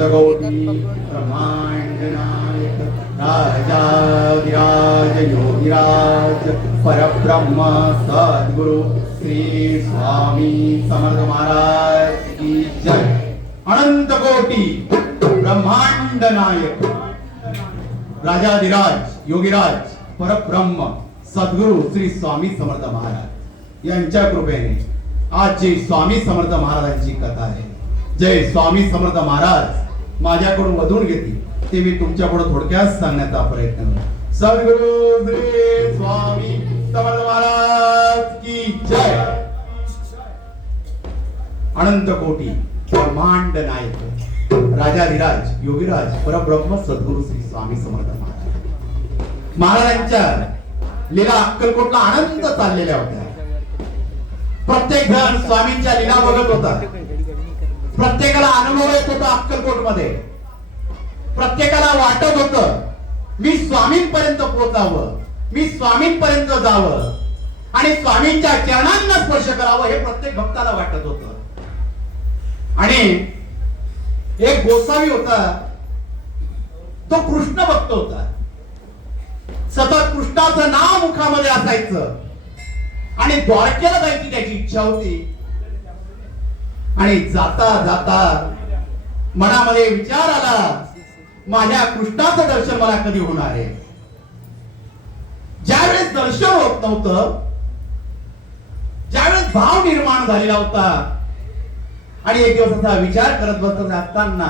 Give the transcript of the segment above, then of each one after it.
अनंतकोटी ब्रह्मांड नायक राजाधिराज योगिराज परब्रह्म सद्गुरु श्री स्वामी समर्थ महाराज की जय। अनंतकोटी ब्रह्मांड नायक राजाधिराज योगिराज परब्रह्म सद्गुरु श्री स्वामी समर्थ महाराज यांच्या कृपेने आज जी स्वामी समर्थ महाराजांची कथा आहे। जय स्वामी समर्थ महाराज माझ्याकडून वधून घेतील ते मी तुमच्या पुढे थोडक्यात सांगण्याचा प्रयत्न करतो। सद्गुरु श्री स्वामी समर्थ महाराज की जय। अनंत कोटी ब्रह्मांड नायक राजाधिराज योगिराज परब्रह्म सद्गुरु श्री स्वामी समर्थ महाराज महाराजांच्या लीला अक्कलकोटला आनंद चाललेल्या होत्या। प्रत्येक जण स्वामींच्या लीला बघत होता, प्रत्येकाला अनुभव येत होता अक्कलकोट मध्ये, प्रत्येकाला वाटत होतं मी स्वामींपर्यंत पोहोचावं, मी स्वामींपर्यंत जावं आणि स्वामींच्या चरणांना स्पर्श करावं हे प्रत्येक भक्ताला वाटत होतं। आणि एक गोसावी होता, तो कृष्ण भक्त होता, सतत कृष्णाचं नाव मुखामध्ये असायचं आणि द्वारकेला जायची त्याची इच्छा होती। आणि जाता जाता मनामध्ये विचार आला माझ्या कृष्णाचं दर्शन मला कधी होणार आहे। ज्यावेळेस दर्शन होत नव्हतं, ज्यावेळेस भाव निर्माण झालेला होता आणि एक दिवस असा विचार करत बसत असताना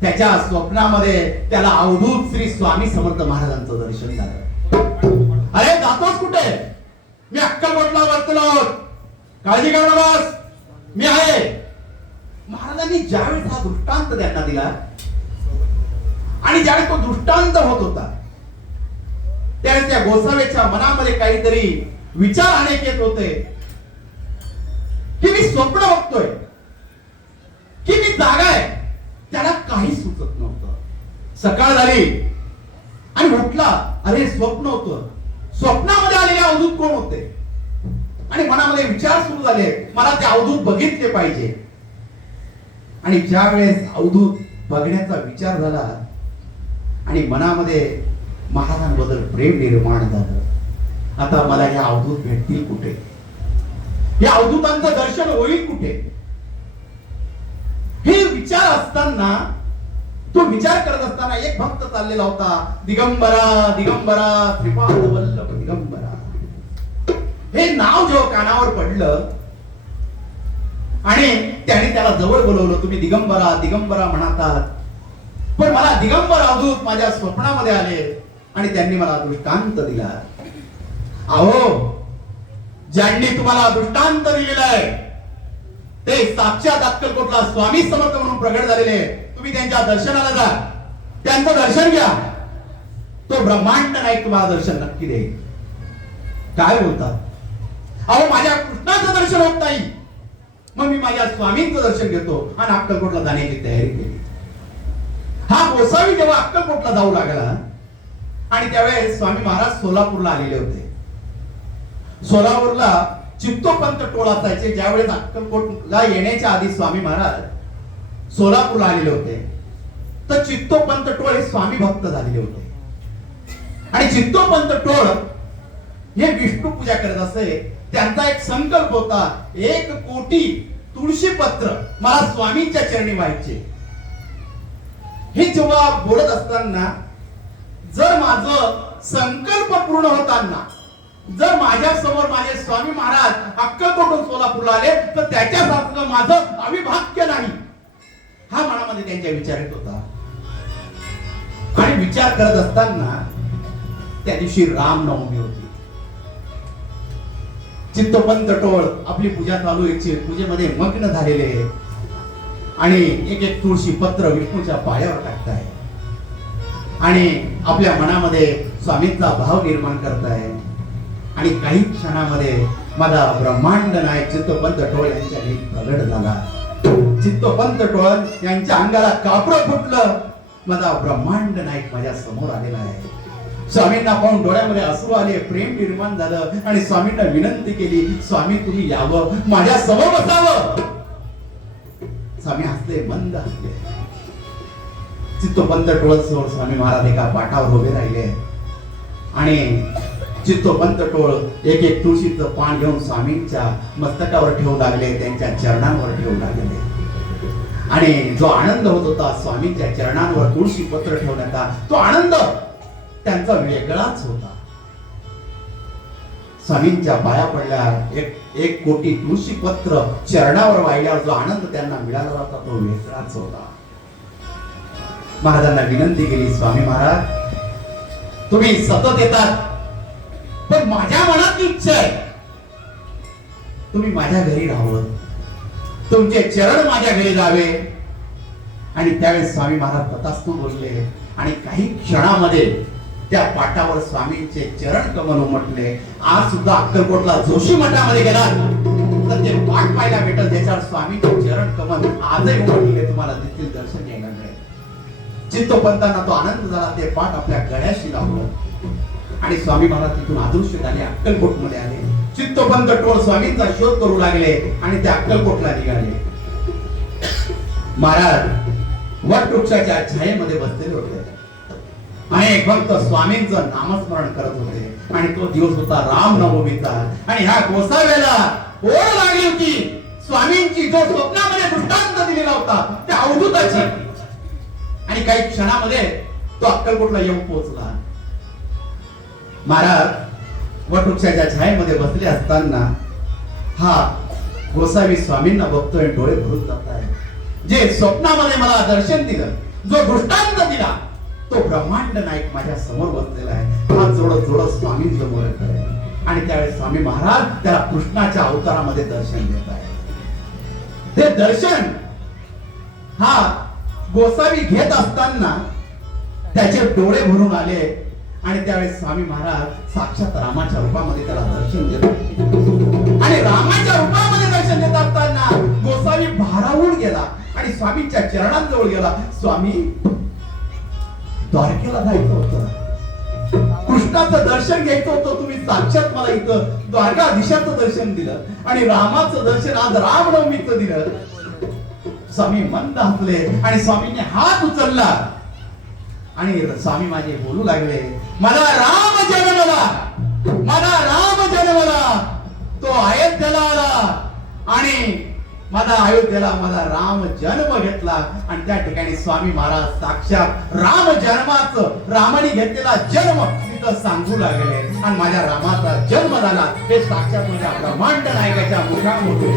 त्याच्या स्वप्नामध्ये त्याला अवधूत श्री स्वामी समर्थ महाराजांचं दर्शन झालं। अरे जातोस कुठे? मी अक्कलकोटला बसलो आहोत, काळजी करू नकोस, मी आहे। महाराजांनी ज्यावेळेस हा दृष्टांत त्यांना दिला आणि ज्यावेळेस तो दृष्टांत होत होता त्यावेळेस त्या गोसाव्याच्या मनामध्ये काहीतरी विचार अनेक येत होते की मी स्वप्न बघतोय की मी जागा आहे, त्याला काही सुचत नव्हतं। सकाळ झाली आणि उठला, अरे स्वप्न होतं, स्वप्नामध्ये आलेले अवधूत कोण होते आणि मनामध्ये विचार सुरू झाले मला ते अवधूत बघितले पाहिजे। आणि ज्या वेळेस अवधूत बघण्याचा विचार झाला आणि मनामध्ये महाराजांबद्दल प्रेम निर्माण झालं, आता मला या अवधूत भेटतील कुठे, या अवधूतांचं दर्शन होईल कुठे, हे विचार असताना तो विचार करत असताना एक भक्त चाललेला होता, दिगंबरा दिगंबरा श्रीपाद वल्लभ दिगंबरा। हे नाव जेव्हा कानावर पडलं आणि त्याने त्याला जवळ बोलवलं, तुम्ही दिगंबरा दिगंबरा म्हणतात पण मला दिगंबर अवधूत माझ्या स्वप्नामध्ये आले आणि त्यांनी मला दृष्टांत दिला। अहो ज्यांनी तुम्हाला दृष्टांत दिलेला आहे ते साक्षात अक्कलकोटला स्वामी समर्थ म्हणून प्रगट झालेले, तुम्ही त्यांच्या दर्शनाला जा, त्यांचं दर्शन घ्या, तो ब्रह्मांड नायक तुम्हाला दर्शन नक्की देईल। काय बोलतात? अहो माझ्या कृष्णाचं दर्शन होत नाही, मग मी माझ्या स्वामींचं दर्शन घेतो आणि अक्कलकोटला जाण्याची तयारी केली। हा गोसावी जेव्हा अक्कलकोटला जाऊ लागला आणि त्यावेळेस स्वामी महाराज सोलापूरला आलेले होते। सोलापूरला चित्तोपंत टोळ असायचे। ज्यावेळेस अक्कलकोटला येण्याच्या आधी स्वामी महाराज सोलापूरला आलेले होते तर चित्तोपंत टोळ हे स्वामी भक्त झालेले होते आणि चित्तोपंत टोळ हे विष्णू पूजा करत असे। त्यांचा एक संकल्प होता, 1 कोटी तुळशी पत्र मला स्वामींच्या चरणी व्हायचे। हे जेव्हा बोलत असताना जर माझं संकल्प पूर्ण होताना जर माझ्या समोर माझे स्वामी महाराज अक्कलकोटून सोलापूरला आले तर त्याच्यासारखं माझं अविभाग्य नाही, हा मनामध्ये त्यांच्या विचार येत होता। आणि विचार करत असताना त्या दिवशी रामनवमी होती। चित्तोपंत टोळ आपली पूजा चालू आहे, पूजेमध्ये मग्न झालेले आणि एक एक तुळशी पत्र विष्णूच्या पायावर टाकताय आणि आपल्या मनामध्ये स्वामींचा भाव निर्माण करताय। आणि काही क्षणामध्ये माझा ब्रह्मांड नायक चित्तोपंत टोळ यांच्या प्रगट झाला। चित्तोपंत टोळ यांच्या अंगाला कापड फुटलं, माझा ब्रह्मांड नायक माझ्या समोर आलेला आहे। स्वामींना पाहून डोळ्यामध्ये अश्रू आले, प्रेम निर्माण झालं आणि स्वामींना विनंती केली, स्वामी तुम्ही यावं, माझ्या समोर बसावं। स्वामी हसले, मंद हसले चित्तोपंत टोळसमोर स्वामी महाराज एका पाटावर उभे राहिले आणि चित्तोपंत टोळ एक एक तुळशीचं पान घेऊन स्वामींच्या मस्तकावर ठेवू लागले, त्यांच्या चरणांवर ठेवू लागले. आणि जो आनंद होत होता स्वामींच्या चरणांवर तुळशी पत्र ठेवण्याचा, तो आनंद त्यांचा वेगळाच होता. स्वामींच्या पाया पडल्या, एक कोटी तुळशी पत्र चरणावर वाहिल्यावर जो आनंद त्यांना मिळाला होता तो वेगळाच होता. महाराजांना विनंती केली, स्वामी महाराज तुम्ही सतत येतात, पण माझ्या मनात इच्छा आहे तुम्ही माझ्या घरी राहावं, तुमचे चरण माझ्या घरी राहावे. आणि त्यावेळेस स्वामी महाराज तथास्तु बोलले आणि काही क्षणामध्ये त्या पाटावर स्वामींचे चरण कमल उमटले. आज सुद्धा अक्कलकोटला जोशी मठामध्ये गेला तर ते पाठ पाहायला भेटल ज्याच्यावर स्वामींचे चरण कमल आजही उमटलेले तुम्हाला देखील दर्शन घ्यायला मिळेल. चित्तोपंतांना तो आनंद झाला, ते पाठ आपल्या गळ्याशी लावलं आणि स्वामी महाराज तिथून अदृश्य झाले, अक्कलकोट मध्ये आले. चित्तोपंत टोळ स्वामींचा शोध करू लागले आणि ते अक्कलकोटला निघाले. महाराज वटवृक्षाच्या छायेमध्ये बसलेले होते. अनेक भक्त स्वामींचं नामस्मरण करत होते आणि तो दिवस होता रामनवमीचा. आणि ह्या गोसाव्याला ओढ लागली होती स्वामींची, जो स्वप्नामध्ये दृष्टांत दिलेला होता त्या अवधूताची. आणि काही क्षणामध्ये तो अक्कलकोटला येऊन पोहोचला. महाराज वटवृक्षाच्या छायेमध्ये बसले असताना हा गोसावी स्वामींना बघतोय, डोळे भरून जात आहे. जे स्वप्नामध्ये मला दर्शन दिलं, जो दृष्टांत दिला, तो ब्रह्मांड नायक माझ्या समोर बसलेला आहे. हात जोडत जोडत स्वामी समोर येत आहे. आणि त्यावेळेस स्वामी महाराज त्याला कृष्णाच्या अवतारामध्ये दर्शन देत आहे. ते दर्शन हा गोसावी घेत असताना त्याचे डोळे भरून आले आणि त्यावेळेस स्वामी महाराज साक्षात रामाच्या रूपामध्ये त्याला दर्शन देत. आणि रामाच्या रूपामध्ये दर्शन देत असताना गोसावी भारावून गेला आणि स्वामींच्या चरणांजवळ गेला. स्वामी, द्वारकेला जायचं होतं, कृष्णाचं दर्शन घ्यायचं होतं, तुम्ही साक्षात मला इथं द्वारकाधीशाचं दर्शन दिलं आणि रामाचं दर्शन आज रामनवमीचं दिलं. स्वामी मंद हसले आणि स्वामींनी हात उचलला आणि स्वामी माझे बोलू लागले, मला राम जन्मला, मला राम जन्मला, तो अयोध्येला आला आणि माझा अयोध्येला मला राम जन्म घेतला. आणि त्या ठिकाणी स्वामी महाराज साक्षात राम जन्माचं, रामाने घेतलेला जन्म तिथं सांगू लागले आणि माझ्या रामाचा जन्म झाला हे साक्षात माझ्या ब्रह्मांड नायकाच्या मुखामुखी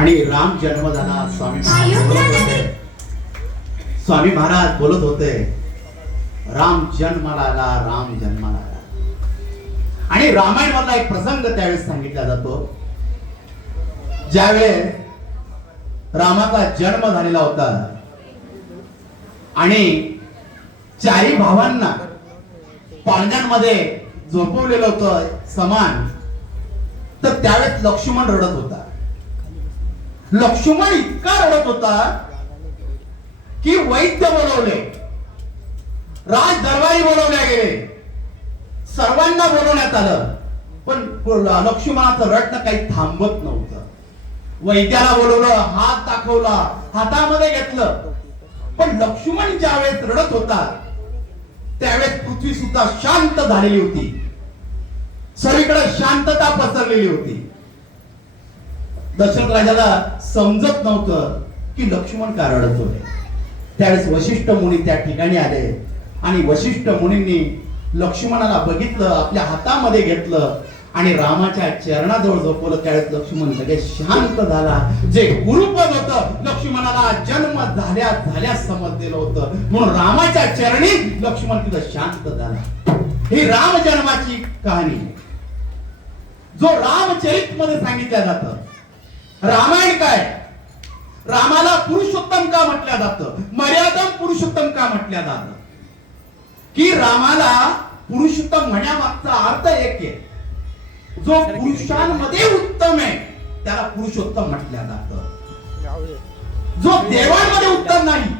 आणि राम जन्म झाला. स्वामी महाराज बोलत होते, राम जन्माला आला, राम जन्माला आला. आणि रामायण मधला एक प्रसंग त्यावेळेस सांगितला जातो, ज्यावेळेस रामाचा जन्म झालेला होता आणि चारी भावांना पाळण्यांमध्ये झोपवलेलं होतं समान, तर त्यावेळेस लक्ष्मण रडत होता. लक्ष्मण इतका रडत होता की वैद्य बोलवले, राज दरबारी बोलवले गेले, सर्वांना बोलवण्यात आलं, पण लक्ष्मणाचं रडणं काही थांबत नव्हतं. वैद्याला बोलवलं, हात दाखवला, हातामध्ये घेतलं, पण लक्ष्मण ज्यावेळेस रडत होता त्यावेळेस पृथ्वी सुद्धा शांत झालेली होती, सगळीकडे शांतता पसरलेली होती. दशरथ राजाला समजत नव्हतं की लक्ष्मण का रडत होते. त्यावेळेस वशिष्ठ मुनी त्या ठिकाणी आले आणि वशिष्ठ मुनींनी लक्ष्मणाला बघितलं, आपल्या हातामध्ये घेतलं आणि रामाच्या चरणाजवळ झोपवलं. त्यावेळेस लक्ष्मण लगेच शांत झाला. जे गुरुपद होतं लक्ष्मणाला जन्म झाल्या समजलेलं होतं, म्हणून रामाच्या चरणी लक्ष्मण तिथं शांत झाला. ही राम जन्माची कहाणी जो रामचरित मध्ये सांगितल्या जातं. रामायण काय, रामाला पुरुषोत्तम का म्हटलं जातं, मर्यादम पुरुषोत्तम का म्हटलं जातं, की रामाला पुरुषोत्तम म्हणण्यामागचा अर्थ एक आहे, जो पुरुषांमध्ये उत्तम आहे त्याला पुरुषोत्तम म्हटलं जातं. जो देवांमध्ये उत्तम नाही,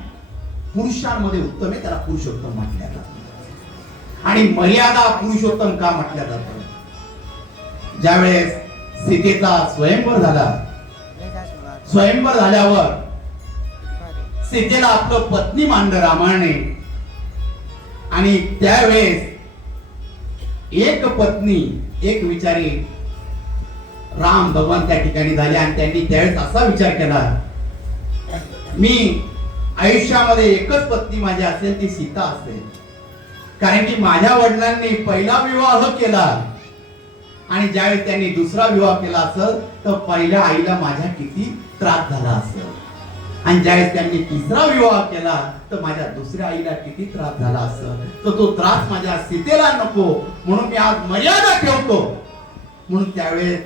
पुरुषांमध्ये उत्तम आहे त्याला पुरुषोत्तम म्हटलं जातं. आणि मर्यादा पुरुषोत्तम का म्हटलं जातं, ज्यावेळेस सीतेचा स्वयंवर झाला, स्वयंवर झाल्यावर सीतेला आपलं पत्नी मानलं रामाने, आणि त्यावेळेस एक पत्नी एक विचारी राम भगवान त्या ठिकाणी झाले आणि त्यांनी त्यावेळेस असा विचार केला, मी आयुष्यामध्ये एकच पत्नी माझी असेल ती सीता असेल, कारण की माझ्या वडिलांनी पहिला विवाह केला आणि ज्यावेळेस त्यांनी दुसरा विवाह केला असेल तर पहिल्या आईला माझ्या किती त्रास झाला असेल, आणि ज्यावेळेस त्यांनी तिसरा विवाह केला तर माझ्या दुसऱ्या आईला किती त्रास झाला असेल, तर तो त्रास माझ्या सीतेला नको, म्हणून मी आज मर्यादा ठेवतो. म्हणून त्यावेळेस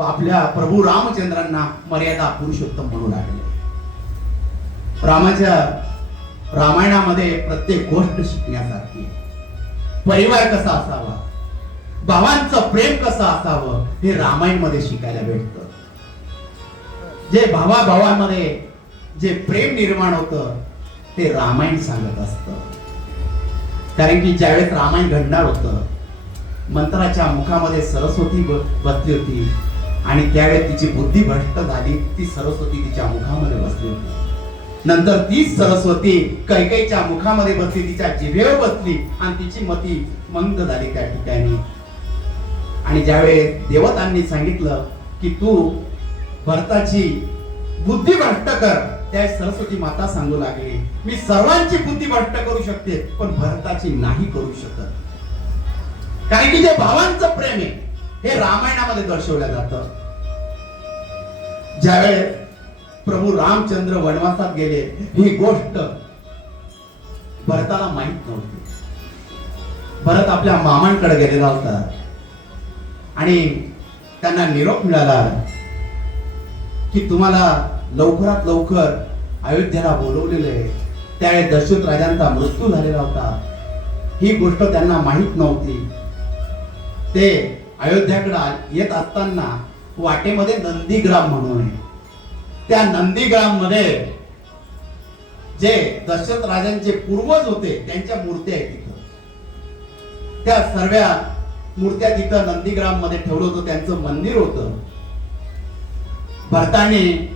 आपल्या प्रभू रामचंद्रांना मर्यादा पुरुषोत्तम म्हणू लागले. रामाच्या रामायणामध्ये प्रत्येक गोष्ट शिकण्यासारखी, परिवार कसा असावा, भावांचं प्रेम कसं असावं हे रामायण मध्ये शिकायला भेटतं. जे भावाभावांमध्ये जे प्रेम निर्माण होतं ते रामायण सांगत असतं. कारण की ज्यावेळेस रामायण घडणार होतं, मंत्राच्या मुखामध्ये सरस्वती बसली होती आणि त्यावेळेस तिची बुद्धी भ्रष्ट झाली, ती सरस्वती तिच्या मुखामध्ये बसली होती. नंतर तीच सरस्वती कैकेयीच्या मुखामध्ये बसली, तिच्या जिभेवर बसली आणि तिची मती मंद झाली त्या ठिकाणी. आणि ज्यावेळेस देवतांनी सांगितलं की तू भरताची बुद्धी भ्रष्ट कर, त्यावेळेस सरस्वती माता सांगू लागली, मी सर्वांची बुद्धी भ्रष्ट करू शकते पण भरताची नाही करू शकत. कारण की जे भावांचं प्रेम आहे हे रामायणामध्ये दर्शवलं जातं. ज्यावेळेस प्रभू रामचंद्र वनवासात गेले ही गोष्ट भरताला माहित नव्हती. भरत आपल्या मामांकडे गेलेला होता आणि त्यांना निरोप मिळाला की तुम्हाला लवकरात लवकर अयोध्येला बोलवलेले आहे. त्यावेळेस दशरथ राजांचा मृत्यू झालेला होता, ही गोष्ट त्यांना माहित नव्हती. ते अयोध्याकडे येत असताना वाटेमध्ये नंदीग्राम म्हणून आहे, त्या नंदीग्राम मध्ये जे दशरथ राजांचे पूर्वज होते त्यांच्या मूर्त्या आहेत तिथं. त्या सर्व मूर्त्या तिथं नंदीग्राम मध्ये ठेवलं होतं, त्यांचं मंदिर होतं. भरताने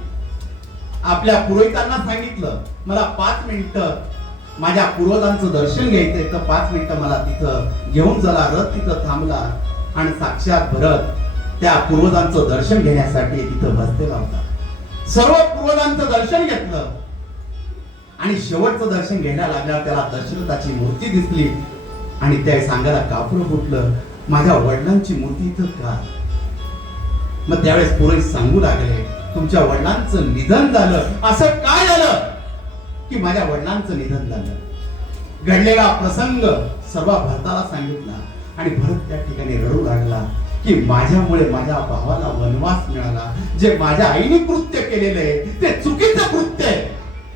आपल्या पुरोहितांना सांगितलं, मला 5 मिनिटं माझ्या पूर्वजांचं दर्शन घ्यायचंय, तर 5 मिनिटं मला तिथं घेऊन चला. रथ तिथं थांबला आणि साक्षात भरत त्या पूर्वजांचं दर्शन घेण्यासाठी तिथं बसलेला होता. सर्व पूर्वजांचं दर्शन घेतलं आणि शेवटचं दर्शन घ्यायला लागल्यावर त्याला दशरथाची मूर्ती दिसली आणि त्या सांगायला कापड फुटलं, माझ्या वडिलांची मूर्ती इथं का. मग त्यावेळेस पुरोहित सांगू लागले तुमच्या वडिलांचं निधन झालं. असं काय झालं की माझ्या वडिलांचं निधन झालं? घडलेला प्रसंग सर्व भरताला सांगितला आणि भरत त्या ठिकाणी रडू लागला की माझ्यामुळे माझ्या भावाला वनवास मिळाला. जे माझ्या आईने कृत्य केलेलं आहे ते चुकीचं कृत्य आहे,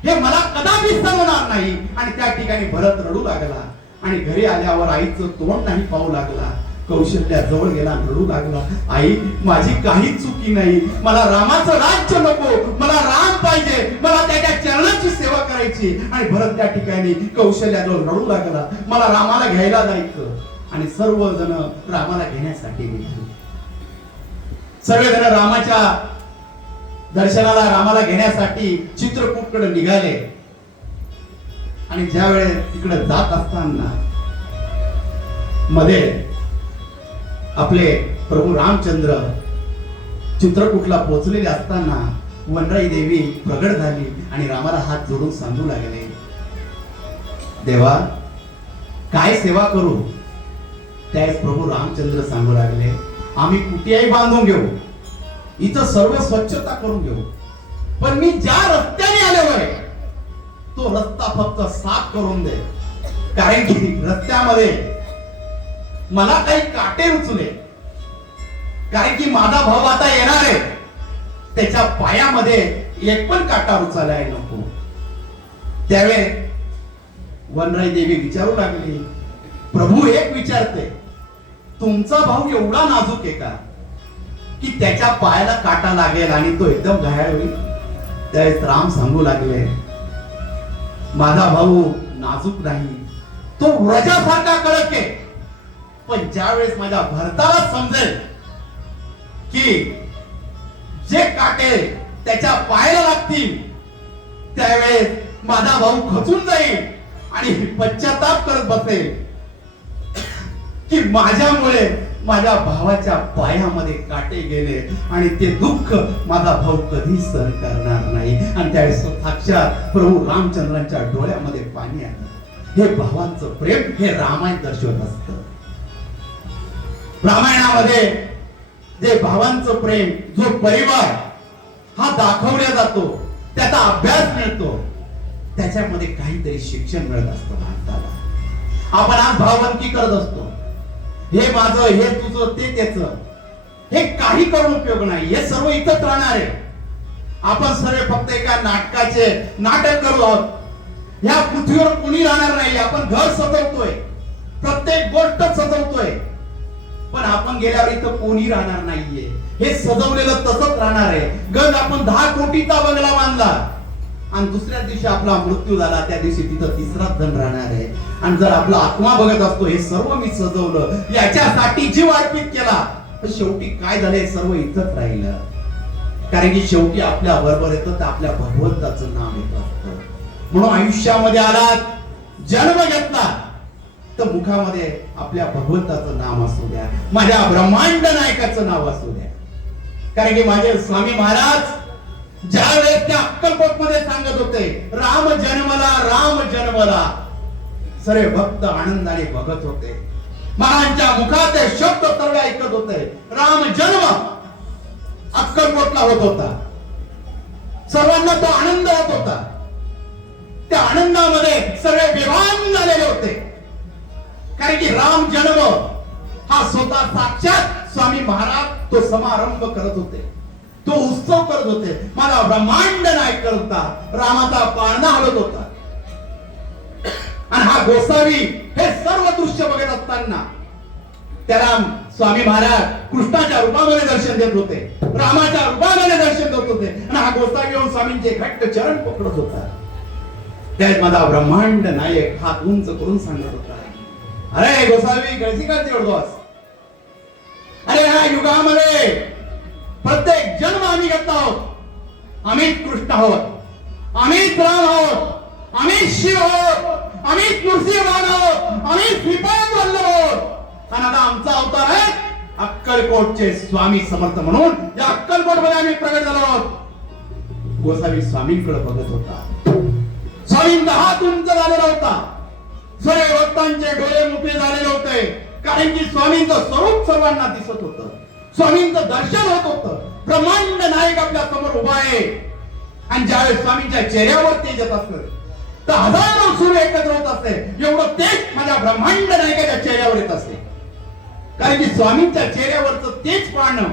हे मला कदापि विसरणार नाही. आणि त्या ठिकाणी भरत रडू लागला आणि घरी आल्यावर आईचं तोंड नाही पाहू लागला. कौशल्या जवळ गेला, रडू लागला, आई माझी काहीच चुकी नाही, मला रामाचं राज्य नको, मला राम पाहिजे, मला त्याच्या चरणाची सेवा करायची. आणि भरत त्या ठिकाणी कौशल्याजवळ रडू लागला, मला रामाला घ्यायला जायचं. आणि सर्वजण रामाला घेण्यासाठी निघाले. सर्वजण रामाच्या दर्शनाला, रामाला घेण्यासाठी चित्रकूटकडे निघाले. आणि ज्यावेळेस तिकडे जात असताना मध्ये आपले प्रभू रामचंद्र चित्रकूटला पोहोचलेले असताना वनराई देवी प्रगट झाली आणि रामाला हात जोडून सांगू लागले, देवा काय सेवा करू? त्यावेळेस प्रभू रामचंद्र सांगू लागले, आम्ही कुठेही बांधून घेऊ, इथं सर्व स्वच्छता करून घेऊ, पण मी ज्या रस्त्याने आलो आहे तो रस्ता फक्त साफ करून दे. कारण की रस्त्यामध्ये मला काही काटे उचले, कारण की माझा भाऊ आता येणार आहे, त्याच्या पायामध्ये एक पण काटा उचलाय नको. त्यावेळी वनराई देवी विचारू लागली, प्रभू एक विचारते, तुमचा भाऊ एवढा नाजूक आहे का की त्याच्या पायाला काटा लागेल आणि तो एकदम घायल होईल? त्यावेळेस राम सांगू लागले, माझा भाऊ नाजूक नाही, तो व्रजासारखा कडक आहे. पण ज्यावेळेस माझ्या भरताला समजेल की जे काटे त्याच्या पायाला लागतील, त्यावेळेस माझा भाऊ खचून जाईल आणि पश्चाताप करत बसेल की माझ्यामुळे माझ्या भावाच्या पायामध्ये काटे गेले आणि ते दुःख माझा भाऊ कधी सहन करणार नाही. आणि त्यावेळेस साक्षात प्रभू रामचंद्रांच्या डोळ्यामध्ये पाणी आलं. हे भावांचं प्रेम हे रामायण दर्शवत असतं. रामायणामध्ये जे भावांचं प्रेम, जो परिवार हा दाखवला जातो, त्याचा अभ्यास मिळतो, त्याच्यामध्ये काहीतरी शिक्षण मिळत असतं माणसाला. आपण आज भावबंदी करत असतो, हे माझं, हे तुझं, ते त्याचं, हे काही करून उपयोग नाही, हे सर्व इथंच राहणार आहे. आपण सर्व फक्त एका नाटकाचे नाटक करू आहोत. ह्या पृथ्वीवर कुणी राहणार नाही. आपण घर सजवतोय, प्रत्येक गोष्ट सजवतोय, पण आपण गेल्यावर इथं कोणी राहणार नाहीये. हे सजवलेलं तसंच राहणार आहे. गज आपण 10 कोटीचा बंगला बांधला आणि दुसऱ्या दिवशी आपला मृत्यू झाला, त्या दिवशी तिथं तिसराच जण राहणार आहे. आणि जर आपला आत्मा बघत असतो, हे सर्व मी सजवलं, याच्यासाठी जीव अर्पित केला, तर शेवटी काय झालं? सर्व इथंच राहिलं. कारण की शेवटी आपल्या बरोबर येतं तर आपल्या भगवंताचं नाम येत असतं. म्हणून आयुष्यामध्ये आलात, जन्म घेतला, तर मुखामध्ये आपल्या भगवंताचं नाम असू द्या, माझ्या ब्रह्मांड नायकाचं नाव असू द्या. कारण की माझे स्वामी महाराज ज्या वेळेस त्या अक्कलकोट मध्ये सांगत होते, राम जन्मला, राम जन्मला, सर्व भक्त आनंदाने बघत होते. महाराजांच्या मुखात शब्द सर्व ऐकत होते. राम जन्म अक्कलकोटला होत होता, सर्वांना तो आनंद होत होता. त्या आनंदामध्ये सर्व विभान झालेले होते. कारण की राम जन्म हा स्वतः साक्षात स्वामी महाराज तो समारंभ करत होते, तो उत्सव करत होते. माझा ब्रह्मांड नायक करत होता, रामाचा पाळणा हलत होता. आणि हा गोसावी हे सर्व दृश्य बघत असताना त्याला स्वामी महाराज कृष्णाच्या रूपामध्ये दर्शन देत होते, रामाच्या रूपामध्ये दर्शन देत होते. आणि हा गोसावी येऊन स्वामींचे घट्ट चरण पकडत होता. त्यात माझा ब्रह्मांड नायक हात उंच करून सांगत होता, अरे गोसावी कळशी करते ओढतोस? अरे ह्या युगामध्ये प्रत्येक जन्म आम्ही घेत आहोत. आम्हीच कृष्ण आहोत, आम्हीच राम आहोत, आम्हीच शिव आहोत, आम्हीच नृसिंहवान आहोत, आम्हीच श्रीपाद वल्लभ आहोत. आणि आता आमचा अवतार आहे अक्कलकोटचे स्वामी समर्थ म्हणून या अक्कलकोट मध्ये आम्ही प्रगट झालो आहोत. गोसावी स्वामींकडे बघत होता. स्वामींचा हात उंच झालेला होता, सर्व भक्तांचे डोळे मोठे झालेले होते. कारण की स्वामींचं स्वरूप सर्वांना दिसत होतं, स्वामींचं दर्शन होत होतं. ब्रह्मांड नायक आपल्या समोर उभा आहे आणि ज्यावेळेस स्वामींच्या चेहऱ्यावर तेज येत असतं तर हजारो सूर्य एकत्र होत असते, एवढं तेज माझ्या ब्रह्मांड नायकाच्या चेहऱ्यावर येत असते. कारण की स्वामींच्या चेहऱ्यावरच तेज पाहणं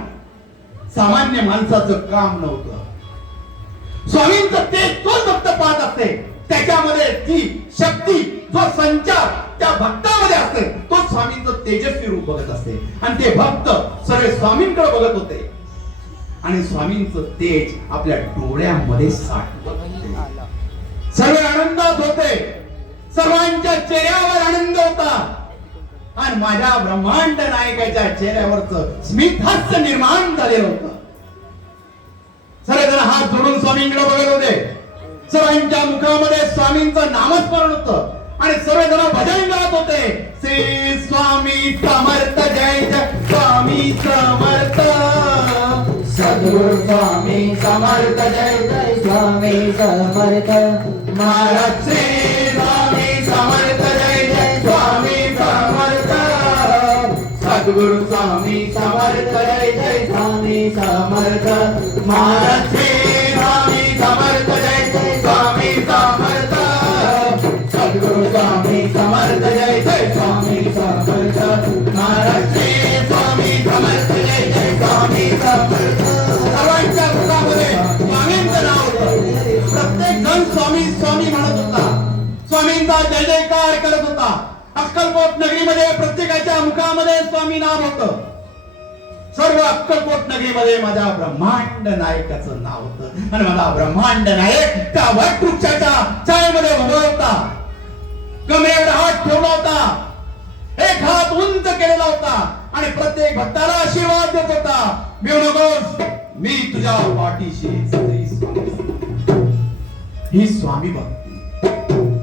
सामान्य माणसाचं काम नव्हतं. स्वामींचं तेज तो भक्त पाहत असते, त्याच्यामध्ये ती शक्ती जो संचार त्या भक्तामध्ये असते तो स्वामींचं तेजस्वी रूप बघत असते. आणि ते भक्त सर्व स्वामींकडे बघत होते आणि स्वामींचं तेज आपल्या डोळ्यामध्ये साठवत होते. सर्व आनंदात होते, सर्वांच्या चेहऱ्यावर आनंद होता आणि माझ्या ब्रह्मांड नायकाच्या चेहऱ्यावरचं स्मितहास्य निर्माण झालेलं होतं. सर्वजण हात जोडून स्वामींकडे बघत होते. सर्वांच्या मुखामध्ये स्वामींचं नामस्मरण होतं आणि सर्वजण भजन गात होते. श्री स्वामी समर्थ, जय जय स्वामी समर्थ, सद्गुरु स्वामी समर्थ, जय जय स्वामी समर्थ. महाराज श्री स्वामी समर्थ, जय जय स्वामी समर्थ. सद्गुरु स्वामी समर्थ, जय जय स्वामी समर्थ. महाराज श्री स्वामी समर्थ, जय जय स्वामी समर्थ. सद्गुरु स्वामी समर्थ, जय जय स्वामी समर्थ. महाराज श्री स्वामी समर्थ, जय जय स्वामी समर्थ. सर्वांच्या मुखामध्ये स्वामींचं नाव होतं. प्रत्येक जण स्वामी स्वामी म्हणत होता, स्वामींचा जय जयकार करत होता. अक्कलकोट नगरीमध्ये प्रत्येकाच्या मुखामध्ये स्वामी नाव होतं. सर्व अक्कलकोट नगरीमध्ये माझ्या ब्रह्मांड नायकाचं नाव होतं आणि माझा ब्रह्मांड नायक त्या वटवृक्षाच्या छायेमध्ये उभा होता. कमरेवर हात ठेवला होता, एक हात उंच केलेला होता आणि प्रत्येक भक्ताला आशीर्वाद देत होता. भिऊ नकोस, मी तुझ्या पाठीशी आहे. ही स्वामी भक्त